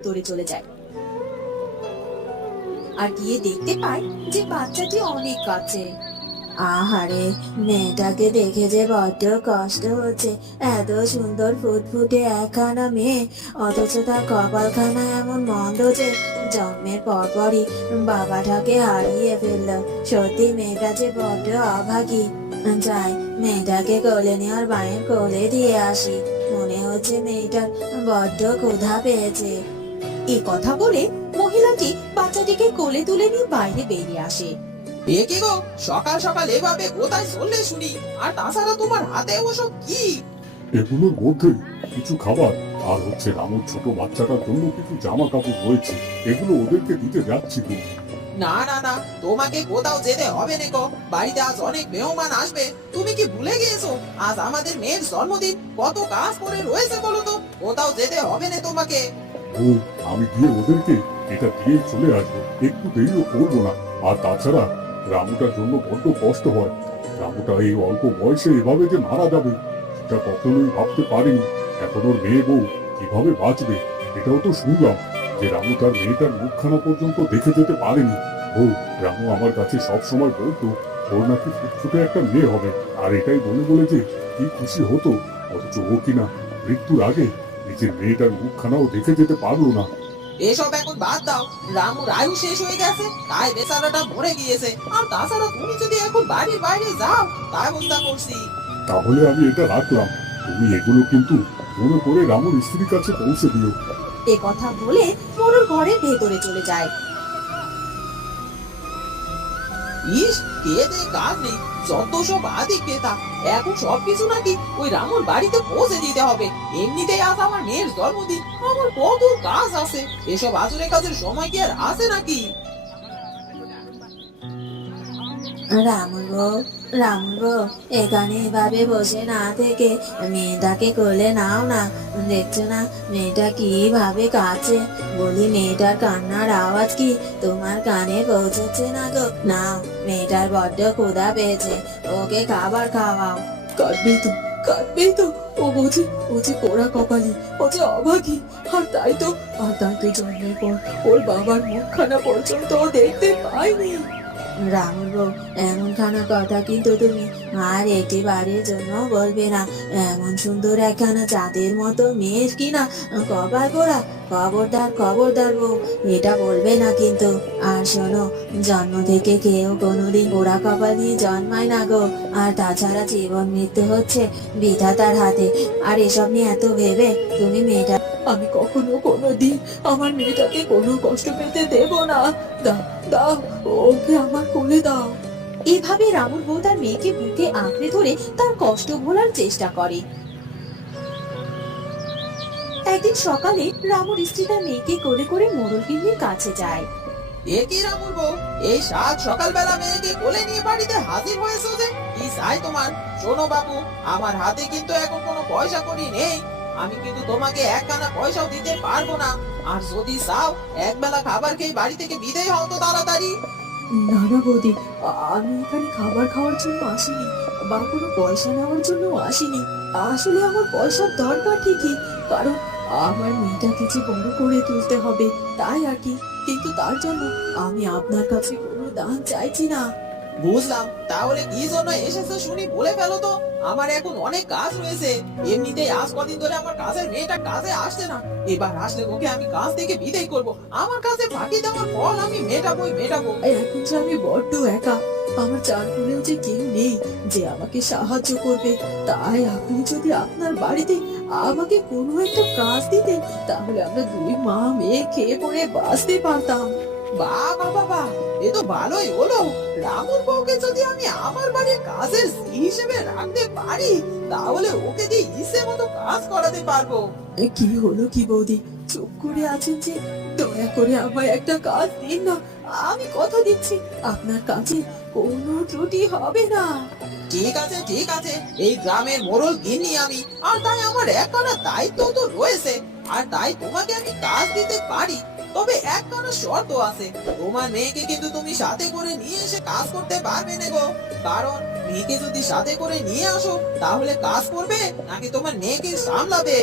ভেতরে চলে যায় আর গিয়ে দেখতে পায় যে বাচ্চাটি অনেক কাছে। আহারে, মেয়েটাকে দেখে যে বড্ড কষ্ট হচ্ছে। এত সুন্দর ফুটফুটে একখানা মেয়ে, অথচ তার কপালখানা এমন মন্দ যে জন্মের পরপরই বাবাটাকে হারিয়ে ফেললো। সত্যি মেয়েটা যে বড্ড অভাগী। যাই, মেয়েটাকে কোলে নেওয়ার মায়ের কোলে দিয়ে আসি। মনে হচ্ছে মেয়েটার বড্ড ক্ষুধা পেয়েছে। এই কথা বলে মহিলাটি বাচ্চাটিকে কোলে তুলে নিয়ে বাইরে বেরিয়ে আসে। এ কি গো, সকাল সকাল এভাবে কোথায় চললে শুনি? আর তাছাড়া তোমার হাতে ওসব কি? এগুলোর মধ্যে কিছু খাবার আর হচ্ছে রামুর ছোট বাচ্চাটার জন্য কিছু জামা কাপড় রয়েছে, এগুলো ওদেরকে দিতে যাচ্ছি গো। না না না, তোমাকে কোথাও যেতে হবে না গো। বাড়িতে আজ অনেক মেহমান আসবে। তুমি কি ভুলে গিয়েছো আজ আমাদের মেয়ের জন্মদিন? কত কাজ করে রয়েছে বলো তো। কোথাও যেতে হবে না তোমাকে। ও, আমি গিয়ে ওদেরকে এটা দিয়ে চলে আসবো, একটু দেরিও করবো না। আর তাছাড়া রামুটার জন্য বড্ড কষ্ট হয়। রামুটা এই অল্প বয়সে এভাবে যে মারা যাবে সেটা কখনোই ভাবতে পারিনি। এখন ওর মেয়ে বউ কিভাবে বাঁচবে। এটাও তো শুনলাম যে রামু তার মেয়েটার মুখখানা পর্যন্ত দেখে যেতে পারেনি। ও, রামু আমার কাছে সব সময় বলতো ওর নাকি ফুটফুটে একটা মেয়ে হবে, আর এটাই বলে বলে যে কি খুশি হতো। অথচ ও কিনা মৃত্যুর আগে নিজের মেয়েটার মুখখানাও দেখে যেতে পারলো না। এসব এখন বাদ দাও। রামুর আয়ু শেষ হয়ে গেছে, তাই বেচারাটা মরে গিয়েছে। আর তাছাড়া তুমি যদি এখন বাড়ির বাইরে যাও, তাই বন্ধা করছি। তাহলে আমি এটা রাখলাম। তুমি এগুলো কিন্তু মনে করে রামুর স্ত্রীর কাছে পৌঁছে দিও। এ কথা বলে মোড়ল ঘরের ভেতরে চলে যায়। ইস, খেতে কাজ নেই, যত সব আদি ক্রেতা। এখন সবকিছু নাকি ওই রামুর বাড়িতে পৌঁছে দিতে হবে। এমনিতেই আজ আমার মেয়ের জন্মদিন, আমার কত কাজ আছে। এসব আজরে কাজের সময় কি আর আছে নাকি? রামুর বউ, রামুর বউ, এখানে এভাবে বসে না থেকে মেয়েটাকে কোলে নাও না। দেখছো না মেয়েটা কিভাবে কাঁদছে? বলি, মেয়েটার কান্নার আওয়াজ কি তোমার কানে পৌঁছচ্ছে না গো? নাও, মেয়েটার বড্ড ক্ষুধা পেয়েছে, ওকে খাবার খাওয়াও। কাঁদবে তো, কাঁদবে তো। ও যে পোড়া কপালি, ও যে অভাগী। আর তাই তো জন্মের পর ওর বাবার মুখখানা পর্যন্ত ও দেখতে পায়নি। রামুর বউ, এমন খানা কথা কিন্তু তুমি আর একটি বাড়ির জন্য বলবে না। এমন সুন্দর একখানা চাঁদের মতো মেয়ের কিনা কপাল পোড়া। খবরদার, খবরদার বউ, এটা বলবে না কিন্তু। আর শোনো, জন্ম থেকে কেউ কোনোদিন পোড়া কপাল নিয়ে জন্মায় না গো। আর তাছাড়া জীবন মৃত্যু হচ্ছে বিধাতার হাতে। আর এসব নিয়ে এত ভেবে তুমি মেয়েটা, আমি কখনো কোনোদিন আমার মেয়েটাকে কোনো কষ্ট পেতে দেব না। দাও, দাও, ওকে আমার কোলে দাও। এভাবে রামুর বউ তার মেয়েকে বুকে আঁকড়ে ধরে তার কষ্ট ভোলার চেষ্টা করে। একদিন সকালে রামুর স্ত্রী তার মেয়েকে কোলে করে মোড়ল গিন্নির কাছে যায়। এ কি রামুর বউ, এই সাত সকালবেলা মেয়েকে কোলে নিয়ে বাড়িতে হাজির হয়েছো যে? কি চাই তোমার? শোনো বাবু, আমার হাতে কিন্তু এখন কোনো পয়সা কড়ি নেই। আমি কিন্তু তোমাকে একখানা পয়সাও দিতে পারবো না। আর যদি চাও একবেলা খাবার খেয়ে বাড়ি থেকে বিদায় হও তো তাড়াতাড়ি। না না বৌদি, আমি এখানে খাবার খাওয়ার জন্য আসিনি, বা কোনো পয়সা নেওয়ার জন্য আসিনি। আসলে আমার পয়সার দরকার ঠিকই, কারণ আমার মেয়েটাকে যে বড় করে তুলতে হবে, তাই আর কি। কিন্তু তার জন্য আমি আপনার কাছে কোনো দান চাইছি না। বুঝলাম, তাহলে কি জন্য এসেছো শুনি বলে ফেলো তো। আমার এখন অনেক কাজ রয়েছে। এমনিতেই আজ কদিন ধরে আমার কাজের মেয়েটা কাজে আসছে না। এবার আসলে ওকে আমি কাজ থেকে বিদায় করব। আমার কাছে ফাঁকি দেওয়ার ফল আমি মেটাবোই মেটাবো। এখন যে আমি বড্ড একা, আমার চারকুলেও যে কেউ নেই যে আমাকে সাহায্য করবে। তাই আপনি যদি আপনার বাড়িতে আমাকে কোনো একটা কাজ দিতেন, তাহলে আমরা দুই মা মেয়ে খেয়ে পড়ে বাঁচতে পারতাম। বাবা বাবা, এ তো ভালোই হলো। রামুর বউকে যদি আমি আমার বাড়ির কাজের স্ত্রী হিসেবে রাখতে পারি, তাহলে ওকে দিয়ে ইচ্ছে মতো কাজ করাতে পারবো। কি হলো কি বৌদি, চুপ করে আছেন যে? দয়া করে আমায় একটা কাজ দিন না। আমি কথা দিচ্ছি আপনার কাছে কোনো ত্রুটি হবে না। ঠিক আছে ঠিক আছে, এই গ্রামের মোড়ল গিন্নি আমি, আর তাই আমার একখানা দায়িত্ব তো রয়েছে। আর তাই তোমাকে আমি কাজ দিতে পারি। তবে একখানা শর্ত আছে, তোমার মেয়েকে কিন্তু তুমি সাথে করে নিয়ে এসে কাজ করতে পারবে না গো। কারণ মেয়েকে যদি সাথে করে নিয়ে আসো, তাহলে কাজ করবে নাকি তোমার মেয়েকে সামলাবে?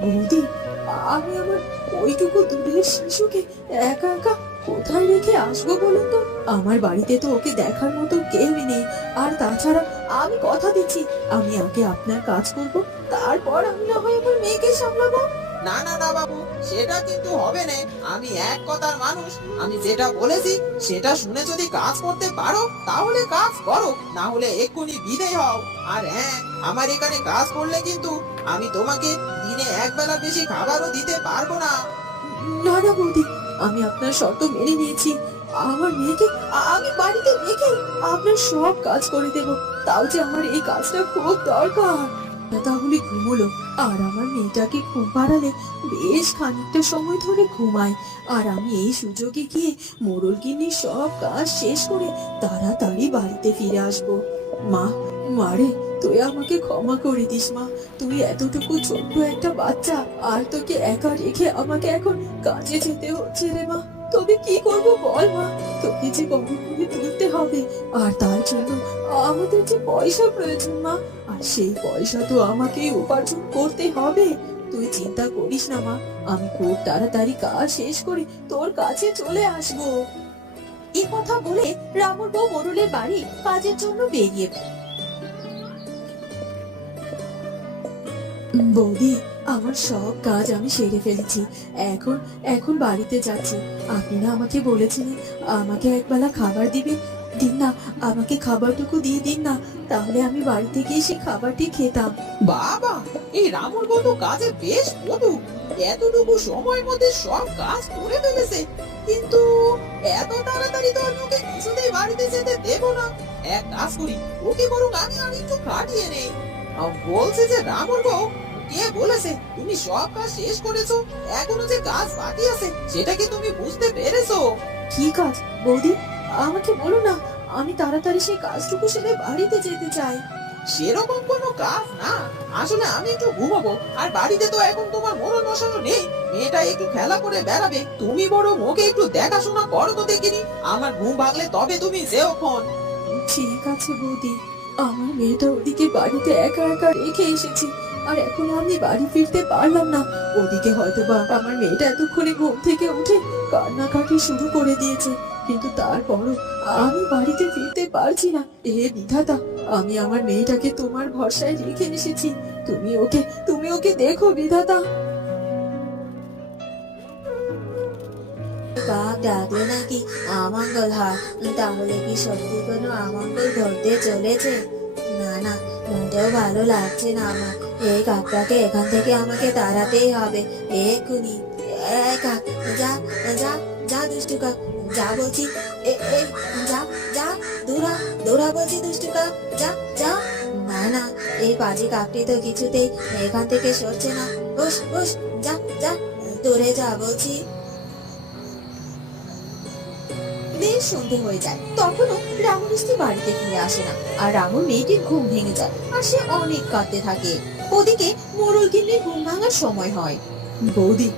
বৌদি, আমি আমার ওইটুকু দূরের শিশুকে একা একা কোথায় রেখে আসবো বলুন তো? আমার বাড়িতে তো ওকে দেখার মতো কেউই নেই। আর তাছাড়া আমি কথা দিচ্ছি, আমি আগে আপনার কাজ করব, তারপর আমি না হয় আমার মেয়েকে সামলাবো। না না না বাবু, সেটা কিন্তু হবে না। আমি এক কথার মানুষ, আমি যেটা বলেছি সেটা শুনে যদি কাজ করতে পারো তাহলে কাজ করো, না হলে এক্ষুনি বিদায় হও। আর হ্যাঁ, আমার এখানে কাজ করলে কিন্তু আমি তোমাকে দিনে এক বেলা বেশি খাবারও দিতে পারবো না। না না বৌদি, আমি আপনার শর্ত মেনে নিয়েছি। আমার মেয়েকে আমি বাড়িতে রেখে আপনার সব কাজ করে দেব। তাও যে আমার এই কাজটা খুব দরকার। তাহলে ঘুমোলো, আর আমার মেয়েটাকে ঘুম পাড়ালে বেশ খানিকটা সময় ধরে ঘুমায়। আর আমি এই সুযোগে গিয়ে মোড়ল গিন্নির সব কাজ শেষ করে তাড়াতাড়ি বাড়িতে ফিরে আসবো। মা, মারে, তুই আমাকে ক্ষমা করে দিস মা। তুই এতটুকু ছোট্ট একটা বাচ্চা, আর তোকে একা রেখে আমাকে এখন কাজে যেতে হচ্ছে রে মা। তবে কি করব বল মা, তোকে যে বড় করে তুলতে হবে, আর তার জন্য আমাদের যে পয়সা প্রয়োজন মা, আর সেই পয়সা তো আমাকেই উপার্জন করতে হবে। তুই চিন্তা করিস না মা, আমি খুব তাড়াতাড়ি কাজ শেষ করে তোর কাছে চলে আসবো। এ কথা বলে রামুর বউ মোড়লের বাড়ি কাজের জন্য বেরিয়ে পড়ে। বৌদি, আমার সব কাজ আমি সেরে ফেলেছি। এখন এখন বাড়িতে যাচ্ছি। আপনি না আমাকে বলেছিলেন আমাকে একবেলা খাবার দিবে। দিন না, আমাকে খাবারটুকু দিয়ে দিন না, তাহলে আমি বাড়িতে গিয়ে সেই খাবারটি খেতাম। বাবা, এই রামুর বউ তো কাজে বেশ পটু। এতটুকু সময়ের মধ্যে সব কাজ করে ফেলেছে, কিন্তু এত তাড়াতাড়ি তো আমি ওকে কিছুতেই বাড়িতে যেতে দেবো না। এক কাজ করি, ওকে বরং আমি আর একটু খাটিয়ে নেই। বলছে যে রামুর বউ, কে বলেছে তুমি সব কাজ শেষ করেছো? এখনো যে কাজ বাকি আছে সেটা কি তুমি বুঝতে পেরেছো? কি কাজ বৌদি, আমাকে বলো না, আমি তাড়াতাড়ি সেই কাজটুকু সেরে বাড়িতে যেতে চাই। সেরকম কোনো কাজ না, আসলে আমি একটু ঘুমাবো। আর বাড়িতে তো এখন তোমার মরণ মশানো নেই, মেয়েটা একটু খেলা করে বেড়াবে। তুমি বড় ওকে একটু দেখাশোনা করো তো দেখিনি। আমার ঘুম ভাগলে তবে তুমি যেও ফোন। ঠিক আছে বৌদি, আমার মেয়েটা ওদিকে বাড়িতে একা একা রেখে এসেছি, আর এখন আমি বাড়ি ফিরতে পারলাম না। ওদিকে হয়তো বা আমার মেয়েটা এতক্ষণে ঘুম থেকে উঠে কান্নাকাটি শুরু করে দিয়েছে, কিন্তু তারপরও আমি বাড়িতে ফিরতে পারছি না। হে বিধাতা, আমি আমার মেয়েটাকে তোমার ভরসায় রেখে এসেছি, তুমি ওকে দেখো বিধাতা। কাক ডাকলে নাকি অমঙ্গল হয়, তাহলে কি সত্যি কোনো অমঙ্গল ঘটতে চলেছে? না না, মোটেও ভালো লাগছে না আমার। এই কাকটাকে এখান থেকে আমাকে তাড়াতেই হবে এক্ষুনি। এই কাক, যা যা যা দুষ্টু কাক, যা বলছি। এ এ যা যা, দৌড়া দৌড়া বলছি দুষ্টু কাক, যা যা। না না, এই পাজি কাকটি তো কিছুতেই এখান থেকে সরছে না। বস বস, যা যা, দৌড়ে যা বলছি। বেশ সন্ধে হয়ে যায়, তখনও রামুর স্ত্রী বাড়িতে ফিরে আসে না। আর রামুর মেয়েটির ঘুম ভেঙে যায়, আর সে অনেক কাঁদতে থাকে। ওদিকে মোড়ল গিন্নির ঘুম ভাঙার সময় হয়। বৌদি,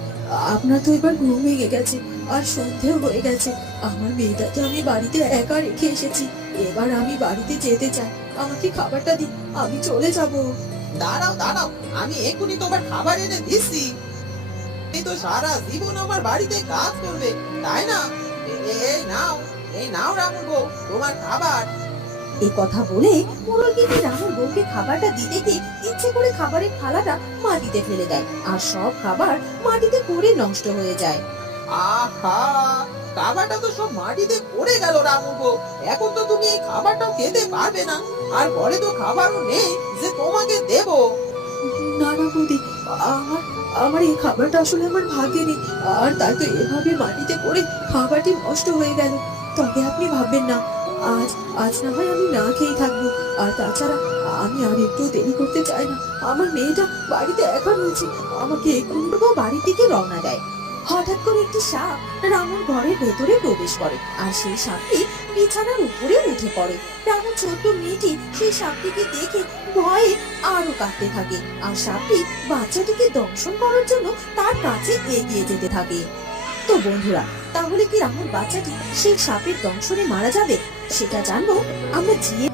আপনার তো এবার ঘুম ভেঙে গেছে, আর সন্ধেও হয়ে গেছে। আমার মেয়েটাকে আমি বাড়িতে একা রেখে এসেছি, এবার আমি বাড়িতে যেতে চাই। আমাকে খাবারটা দিন, আমি চলে যাব। দাঁড়াও দাঁড়াও, আমি এক্ষুনি তোমার খাবার এনে দিচ্ছি। তুমি তো সারা জীবন আমার বাড়িতে কাজ করবে, তাই না? এই নাও, এই নাও রামুর বউ, তোমার খাবার। এই কথা বলে মোড়ল গিন্নি রামুর বউকে খাবারটা দিতে গিয়ে ইচ্ছে করে খাবারের থালাটা মাটিতে ফেলে দেয়, আর সব খাবার মাটিতে পড়ে নষ্ট হয়ে যায়। আহা, খাবারটা তো সব মাটিতে পড়ে গেল রামুর বউ। এখন তো তুমি এই খাবারটাও খেতে পারবে না, আর ঘরে তো খাবারও নেই যে তোমাকে দেব। না না বৌদি, আমার আমার এই খাবারটা আসলে আমার ভাগ্যে নেই, আর তাই তো এভাবে মাটিতে পড়ে খাবারটি নষ্ট হয়ে গেল। তবে আপনি ভাববেন না, আজ আজ না হয় আমি না খেয়ে থাকবো। আর তাছাড়া আমি আর একটু দেরি করতে চাই না। আমার মেয়েটা বাড়িতে একা রয়েছে, আমাকে এক্ষুনি বাড়ির দিকে রওনা দেয়। হঠাৎ করে একটি সাপ রামুর ঘরের ভেতরে প্রবেশ করে, আর সেই সাপটি বিছানার উপরে উঠে পড়ে। রামুর ছোট্ট মেয়েটি সেই সাপটিকে দেখে ভয়ে আরো কাঁদতে থাকে, আর সাপটি বাচ্চাটিকে দংশন করার জন্য তার কাছে এগিয়ে যেতে থাকে। তো বন্ধুরা, তাহলে কি রামুর বাচ্চাটি সেই সাপের দংশনে মারা যাবে? সেটা জানবো আমরা জিএম